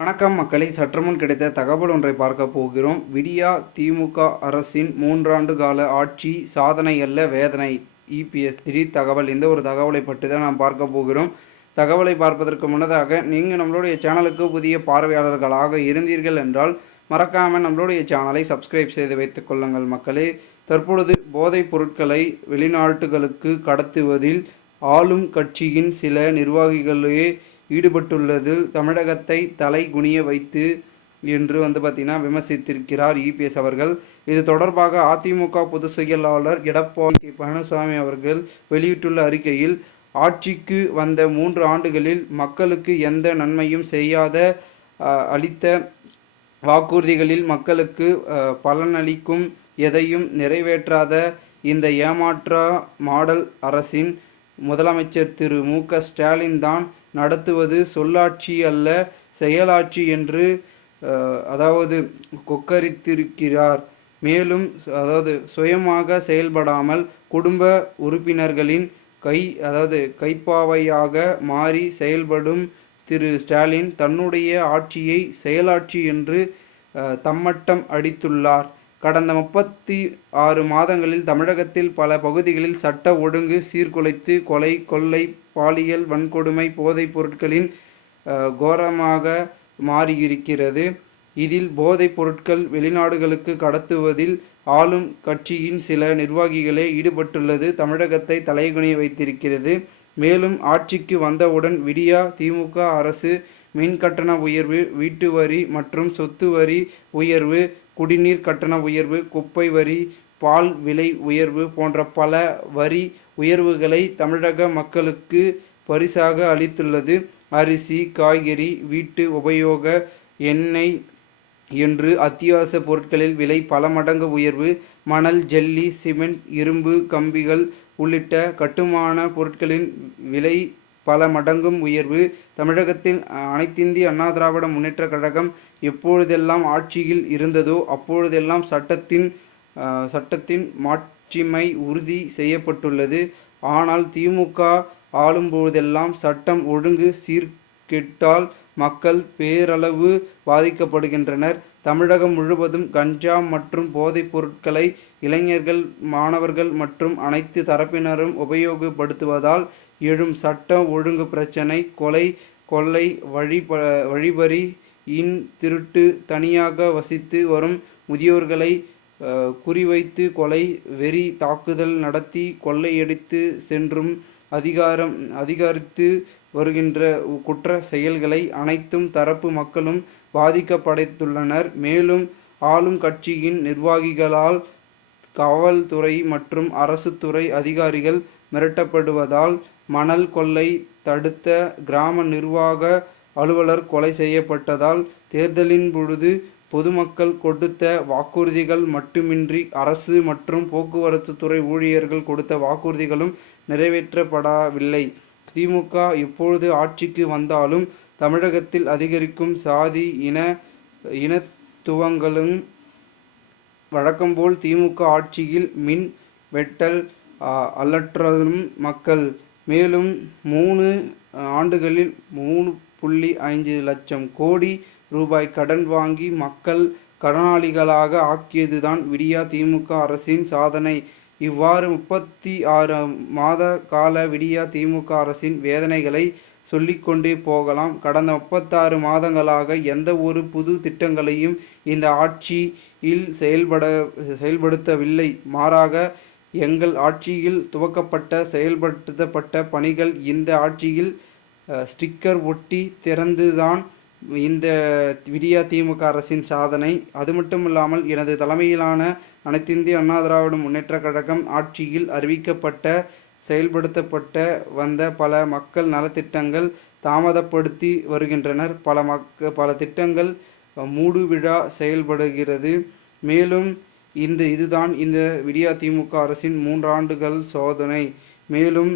வணக்கம் மக்களை, சற்றுமுன் கிடைத்த தகவல் ஒன்றை பார்க்க போகிறோம். விடியா திமுக அரசின் 3 ஆண்டு கால ஆட்சி சாதனை அல்ல வேதனை. இபிஎஸ் திடீர் தகவல். இந்த ஒரு தகவலை பற்றி தான் நாம் பார்க்க போகிறோம். தகவலை பார்ப்பதற்கு முன்னதாக நீங்கள் நம்மளுடைய சேனலுக்கு புதிய பார்வையாளர்களாக இருந்தீர்கள் என்றால் மறக்காமல் நம்மளுடைய சேனலை சப்ஸ்கிரைப் செய்து வைத்துக் கொள்ளுங்கள். மக்களே, தற்பொழுது போதைப் பொருட்களை வெளிநாட்டுகளுக்கு கடத்துவதில் ஆளும் கட்சியின் சில நிர்வாகிகளே ஈடுபட்டுள்ளது தமிழகத்தை தலை குனிய வைத்து என்று பார்த்திங்கன்னா விமர்சித்திருக்கிறார் இபிஎஸ் அவர்கள். இது தொடர்பாக அதிமுக பொதுச் செயலாளர் எடப்பாடி பழனிசாமி அவர்கள் வெளியிட்டுள்ள அறிக்கையில், ஆட்சிக்கு வந்த 3 ஆண்டுகளில் மக்களுக்கு எந்த நன்மையும் செய்யாத அளித்த வாக்குறுதிகளில் மக்களுக்கு பலனளிக்கும் எதையும் நிறைவேற்றாத இந்த ஏமாற்ற மாடல் அரசின் முதலமைச்சர் திரு மு.க. ஸ்டாலின் தான் நடத்துவது சொல்லாட்சி அல்ல செயலாட்சி என்று கொக்கரித்திருக்கிறார். மேலும் சுயமாக செயல்படாமல் குடும்ப உறுப்பினர்களின் கைப்பாவையாக மாறி செயல்படும் திரு ஸ்டாலின் தன்னுடைய ஆட்சியை செயலாட்சி என்று தம்மட்டம் அடித்துள்ளார். கடந்த 36 மாதங்களில் தமிழகத்தில் பல பகுதிகளில் சட்ட ஒழுங்கு சீர்குலைத்து கொலை, கொள்ளை, பாலியல் வன்கொடுமை, போதைப் பொருட்களின் கோரமாக மாறியிருக்கிறது. இதில் போதைப் பொருட்கள் வெளிநாடுகளுக்கு கடத்துவதில் ஆளும் கட்சியின் சில நிர்வாகிகளே ஈடுபட்டுள்ளது தமிழகத்தை தலைகுனிய வைத்திருக்கிறது. மேலும் ஆட்சிக்கு வந்தவுடன் விடியா திமுக அரசு மின் கட்டண உயர்வு, வீட்டு வரி மற்றும் சொத்து வரி உயர்வு, குடிநீர் கட்டண உயர்வு, குப்பை வரி, பால் விலை உயர்வு போன்ற பல வரி உயர்வுகளை தமிழக மக்களுக்கு பரிசாக அளித்துள்ளது. அரிசி, காய்கறி, வீட்டு உபயோக எண்ணெய் என்று அத்தியாவசிய பொருட்களில் விலை பல மடங்கு உயர்வு, மணல், ஜல்லி, சிமெண்ட், இரும்பு கம்பிகள் உள்ளிட்ட கட்டுமான பொருட்களின் விலை பல மடங்கும் உயர்வு. தமிழகத்தில் அனைத்திந்திய அண்ணா திராவிட முன்னேற்ற கழகம் எப்பொழுதெல்லாம் ஆட்சியில் இருந்ததோ அப்பொழுதெல்லாம் சட்டத்தின் மாட்சிமை உறுதி செய்யப்பட்டுள்ளது. ஆனால் திமுக ஆளும்போதெல்லாம் சட்டம் ஒழுங்கு சீர்கெட்டால் மக்கள் பேரளவு பாதிக்கப்படுகின்றனர். தமிழகம் முழுவதும் கஞ்சா மற்றும் போதைப் பொருட்களை இளைஞர்கள், மாணவர்கள் மற்றும் அனைத்து தரப்பினரும் உபயோகப்படுத்துவதால் எழும் சட்ட ஒழுங்கு பிரச்சினை, கொலை, கொள்ளை, வழிபறி, திருட்டு, தனியாக வசித்து வரும் முதியோர்களை குறிவைத்து கொலை, வெறி தாக்குதல் நடத்தி கொள்ளையடித்து சென்றும் அதிகரித்து வருகின்ற குற்ற செயல்களை அனைத்தும் தரப்பு மக்களும் பாதிக்கப்படைத்துள்ளனர். மேலும் ஆளும் கட்சியின் நிர்வாகிகளால் காவல்துறை மற்றும் அரசு துறை அதிகாரிகள் மிரட்டப்படுவதால் மணல் கொள்ளை தடுத்த கிராம நிர்வாக அலுவலர் கொலை செய்யப்பட்டதால் தேர்தலின் பொழுது பொதுமக்கள் கொடுத்த வாக்குறுதிகள் மட்டுமின்றி அரசு மற்றும் போக்குவரத்து துறை ஊழியர்கள் கொடுத்த வாக்குறுதிகளும் நிறைவேற்றப்படவில்லை. திமுக எப்பொழுது ஆட்சிக்கு வந்தாலும் தமிழகத்தில் அதிகரிக்கும் சாதி இனத்துவங்களும் வழக்கம்போல் திமுக ஆட்சியில் மின் வெட்டல் அலற்றலும் மக்கள். மேலும் 3 ஆண்டுகளில் 3.5 லட்சம் கோடி ரூபாய் கடன் வாங்கி மக்கள் கடனாளிகளாக ஆக்கியதுதான் விடியா திமுக அரசின் சாதனை. இவ்வாறு 36 மாத கால விடியா திமுக அரசின் வேதனைகளை சொல்லிக்கொண்டே போகலாம். கடந்த 36 மாதங்களாக எந்த ஒரு புது திட்டங்களையும் இந்த ஆட்சியில் செயல்படுத்தவில்லை. மாறாக எங்கள் ஆட்சியில் துவக்கப்பட்ட செயல்படுத்தப்பட்ட பணிகள் இந்த ஆட்சியில் ஸ்டிக்கர் ஒட்டி திறந்துதான் இந்த விடியா திமுக அரசின் சாதனை. அது மட்டுமில்லாமல் எனது தலைமையிலான அனைத்திந்திய அண்ணா திராவிட முன்னேற்ற கழகம் ஆட்சியில் அறிவிக்கப்பட்ட செயல்படுத்தப்பட்ட வந்த பல மக்கள் நலத்திட்டங்கள் தாமதப்படுத்தி வருகின்றனர். பல திட்டங்கள் மூடுவிழா செயல்படுகிறது. மேலும் இதுதான் இந்த விடியா திமுக அரசின் 3 ஆண்டுகள் சோதனை. மேலும்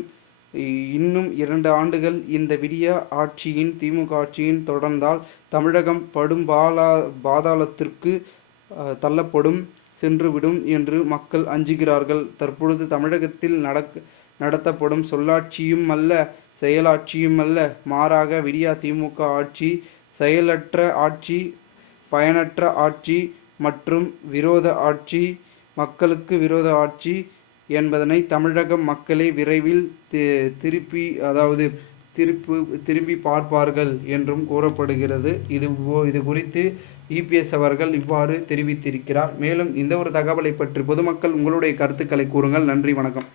இன்னும் 2 ஆண்டுகள் இந்த விடியா ஆட்சியின் திமுக ஆட்சியின் தொடர்ந்தால் தமிழகம் படும் பாதாளத்திற்கு தள்ளப்படும் சென்றுவிடும் என்று மக்கள் அஞ்சுகிறார்கள். தற்பொழுது தமிழகத்தில் நடத்தப்படும் சொல்லாட்சியும் அல்ல செயலாட்சியும் அல்ல, மாறாக விடியா திமுக ஆட்சி செயலற்ற ஆட்சி, பயனற்ற ஆட்சி மற்றும் விரோத ஆட்சி, மக்களுக்கு விரோத ஆட்சி என்பதனை தமிழக மக்களே விரைவில் திரும்பி பார்ப்பார்கள் என்றும் கூறப்படுகிறது. இது குறித்து இபிஎஸ் அவர்கள் இவ்வாறு தெரிவித்திருக்கிறார். மேலும் இந்த ஒரு தகவலை பற்றி பொதுமக்கள் உங்களுடைய கருத்துக்களை கூறுங்கள். நன்றி, வணக்கம்.